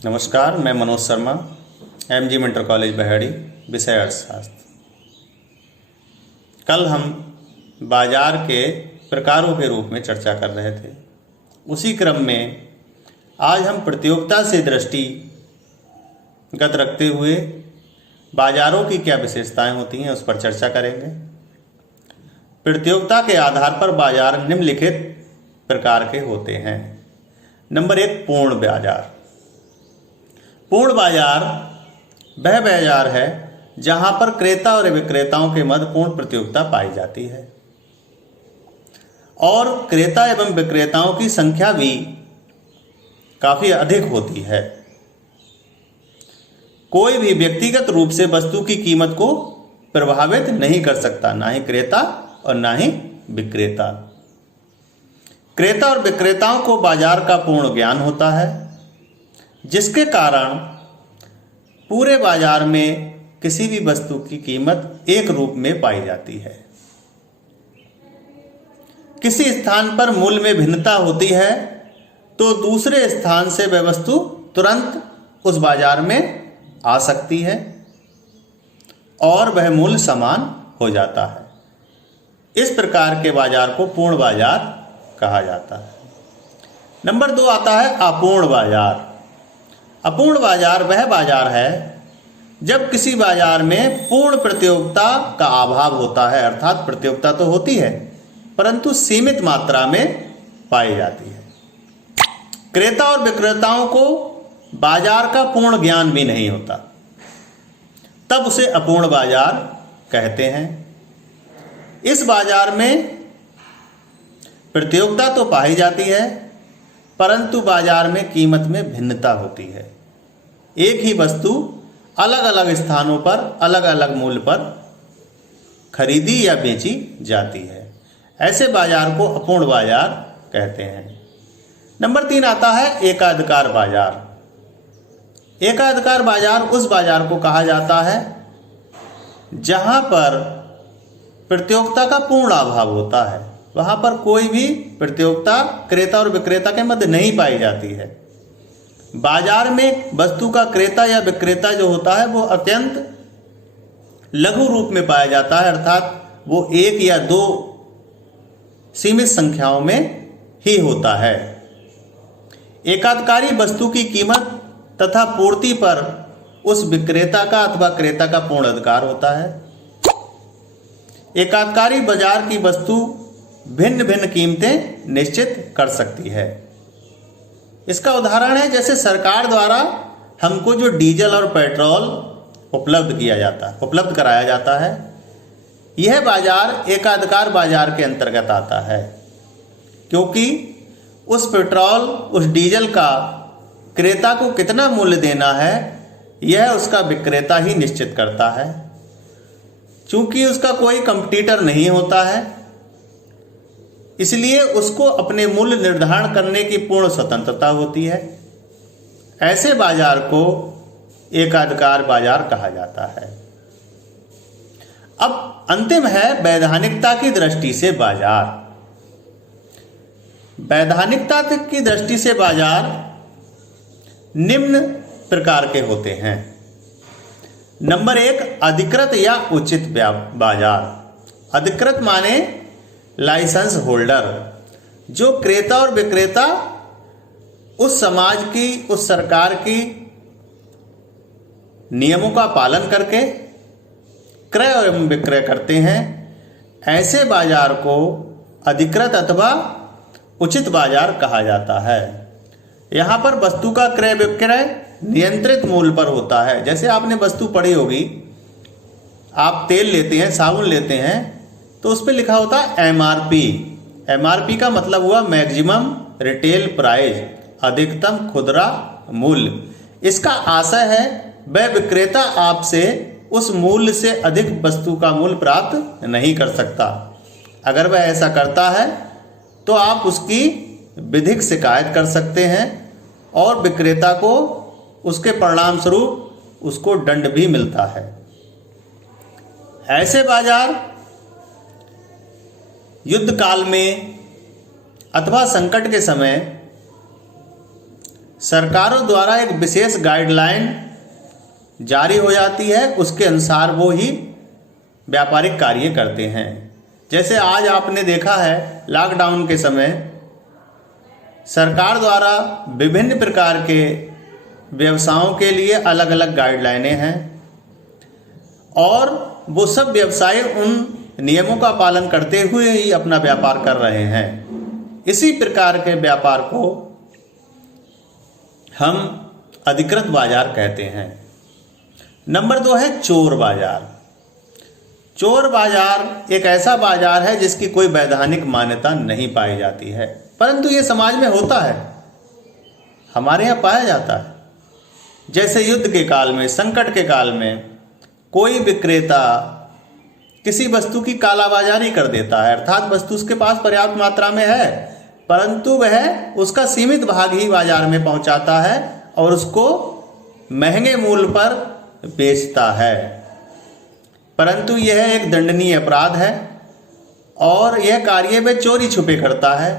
नमस्कार, मैं Manoj Sharma, MG inter college Baheri, विषय अर्थशास्त्र। कल हम बाजार के प्रकारों के रूप में चर्चा कर रहे थे। उसी क्रम में आज हम प्रतियोगिता से दृष्टिगत रखते हुए बाजारों की क्या विशेषताएं होती हैं उस पर चर्चा करेंगे। प्रतियोगिता के आधार पर बाजार निम्नलिखित प्रकार के होते हैं। नंबर 1, पूर्ण बाजार। पूर्ण बाजार वह बाजार है जहां पर क्रेता और विक्रेताओं के मध्य पूर्ण प्रतियोगिता पाई जाती है और क्रेता एवं विक्रेताओं की संख्या भी काफी अधिक होती है। कोई भी व्यक्तिगत रूप से वस्तु की कीमत को प्रभावित नहीं कर सकता, ना ही क्रेता और ना ही विक्रेता। क्रेता और विक्रेताओं को बाजार का पूर्ण ज्ञान होता है, जिसके कारण पूरे बाजार में किसी भी वस्तु की कीमत एक रूप में पाई जाती है। किसी स्थान पर मूल्य में भिन्नता होती है तो दूसरे स्थान से वह वस्तु तुरंत उस बाजार में आ सकती है और वह मूल्य समान हो जाता है। इस प्रकार के बाजार को पूर्ण बाजार कहा जाता है। नंबर 2 आता है अपूर्ण बाजार। अपूर्ण बाजार वह बाजार है जब किसी बाजार में पूर्ण प्रतियोगिता का अभाव होता है, अर्थात प्रतियोगिता तो होती है परंतु सीमित मात्रा में पाई जाती है। क्रेता और विक्रेताओं को बाजार का पूर्ण ज्ञान भी नहीं होता, तब उसे अपूर्ण बाजार कहते हैं। इस बाजार में प्रतियोगिता तो पाई जाती है परंतु बाजार में कीमत में भिन्नता होती है। एक ही वस्तु अलग अलग स्थानों पर अलग अलग मूल्य पर खरीदी या बेची जाती है। ऐसे बाजार को अपूर्ण बाजार कहते हैं। नंबर 3 आता है एकाधिकार बाजार। एकाधिकार बाजार उस बाजार को कहा जाता है जहां पर प्रतियोगिता का पूर्ण अभाव होता है। वहां पर कोई भी प्रतियोगिता क्रेता और विक्रेता के मध्य नहीं पाई जाती है। बाजार में वस्तु का क्रेता या विक्रेता जो होता है वो अत्यंत लघु रूप में पाया जाता है, अर्थात वो 1 या 2 सीमित संख्याओं में ही होता है। एकाधिकारी वस्तु की कीमत तथा पूर्ति पर उस विक्रेता का अथवा क्रेता का पूर्ण अधिकार होता है। एकाधिकारी बाजार की वस्तु भिन्न भिन्न कीमतें निश्चित कर सकती है। इसका उदाहरण है जैसे सरकार द्वारा हमको जो डीजल और पेट्रोल उपलब्ध कराया जाता है, यह बाजार एकाधिकार बाजार के अंतर्गत आता है, क्योंकि उस पेट्रोल उस डीजल का क्रेता को कितना मूल्य देना है यह उसका विक्रेता ही निश्चित करता है। चूंकि उसका कोई कंपटीटर नहीं होता है, इसलिए उसको अपने मूल्य निर्धारण करने की पूर्ण स्वतंत्रता होती है। ऐसे बाजार को एकाधिकार बाजार कहा जाता है। अब अंतिम है वैधानिकता की दृष्टि से बाजार। वैधानिकता की दृष्टि से बाजार निम्न प्रकार के होते हैं। नंबर 1, अधिकृत या उचित बाजार। अधिकृत माने लाइसेंस होल्डर, जो क्रेता और विक्रेता उस समाज की, उस सरकार की नियमों का पालन करके क्रय एवं विक्रय करते हैं। ऐसे बाजार को अधिकृत अथवा उचित बाजार कहा जाता है। यहाँ पर वस्तु का क्रय विक्रय नियंत्रित मूल्य पर होता है। जैसे आपने वस्तु पढ़ी होगी, आप तेल लेते हैं, साबुन लेते हैं, तो उस पर लिखा होता है एमआरपी। एमआरपी का मतलब हुआ मैक्सिमम रिटेल प्राइस, अधिकतम खुदरा मूल्य। इसका आशय है वह विक्रेता आपसे उस मूल्य से अधिक वस्तु का मूल्य प्राप्त नहीं कर सकता। अगर वह ऐसा करता है तो आप उसकी विधिक शिकायत कर सकते हैं और विक्रेता को उसके परिणाम स्वरूप उसको दंड भी मिलता है। ऐसे बाजार युद्ध काल में अथवा संकट के समय सरकारों द्वारा एक विशेष गाइडलाइन जारी हो जाती है, उसके अनुसार वो ही व्यापारिक कार्य करते हैं। जैसे आज आपने देखा है लॉकडाउन के समय सरकार द्वारा विभिन्न प्रकार के व्यवसायों के लिए अलग अलग गाइडलाइनें हैं और वो सब व्यवसायी उन नियमों का पालन करते हुए ही अपना व्यापार कर रहे हैं। इसी प्रकार के व्यापार को हम अधिकृत बाजार कहते हैं। नंबर 2 है चोर बाजार। चोर बाजार एक ऐसा बाजार है जिसकी कोई वैधानिक मान्यता नहीं पाई जाती है, परंतु ये समाज में होता है, हमारे यहाँ पाया जाता है। जैसे युद्ध के काल में, संकट के काल में कोई विक्रेता किसी वस्तु की कालाबाजारी कर देता है, अर्थात वस्तु उसके पास पर्याप्त मात्रा में है परंतु वह उसका सीमित भाग ही बाजार में पहुंचाता है और उसको महंगे मूल्य पर बेचता है, परंतु यह एक दंडनीय अपराध है और यह कार्य में चोरी छुपे करता है।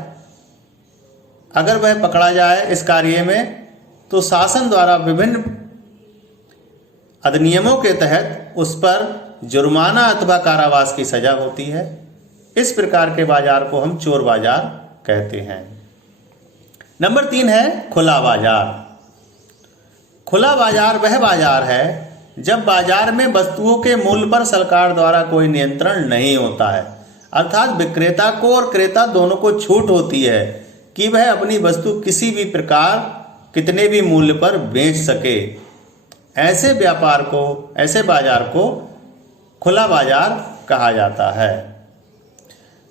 अगर वह पकड़ा जाए इस कार्य में तो शासन द्वारा विभिन्न अधिनियमों के तहत उस पर जुर्माना अथवा कारावास की सजा होती है। इस प्रकार के बाजार को हम चोर बाजार कहते हैं। नंबर 3 है खुला बाजार। खुला बाजार वह बाजार है जब बाजार में वस्तुओं के मूल्य पर सरकार द्वारा कोई नियंत्रण नहीं होता है, अर्थात विक्रेता को और क्रेता दोनों को छूट होती है कि वह अपनी वस्तु किसी भी प्रकार कितने भी मूल्य पर बेच सके। ऐसे बाजार को खुला बाजार कहा जाता है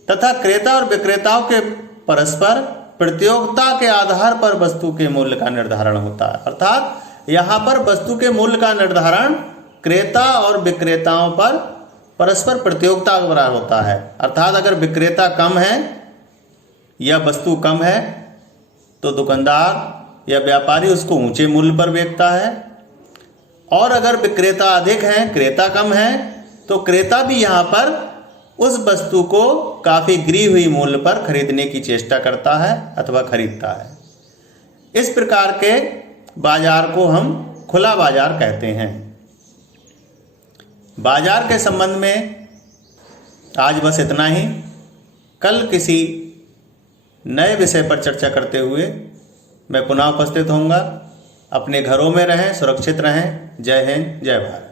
तथा क्रेता और विक्रेताओं के परस्पर प्रतियोगिता के आधार पर वस्तु के मूल्य का निर्धारण होता है, अर्थात यहाँ पर वस्तु के मूल्य का निर्धारण क्रेता और विक्रेताओं पर परस्पर प्रतियोगिता के बराबर होता है। अर्थात अगर विक्रेता कम है या वस्तु कम है तो दुकानदार या व्यापारी उसको ऊंचे मूल्य पर बेचता है, और अगर विक्रेता अधिक है, क्रेता कम है, तो क्रेता भी यहाँ पर उस वस्तु को काफ़ी गिरी हुई मूल्य पर खरीदने की चेष्टा करता है अथवा खरीदता है। इस प्रकार के बाजार को हम खुला बाजार कहते हैं। बाजार के संबंध में आज बस इतना ही। कल किसी नए विषय पर चर्चा करते हुए मैं पुनः उपस्थित होऊंगा। अपने घरों में रहें, सुरक्षित रहें। जय हिंद, जय भारत।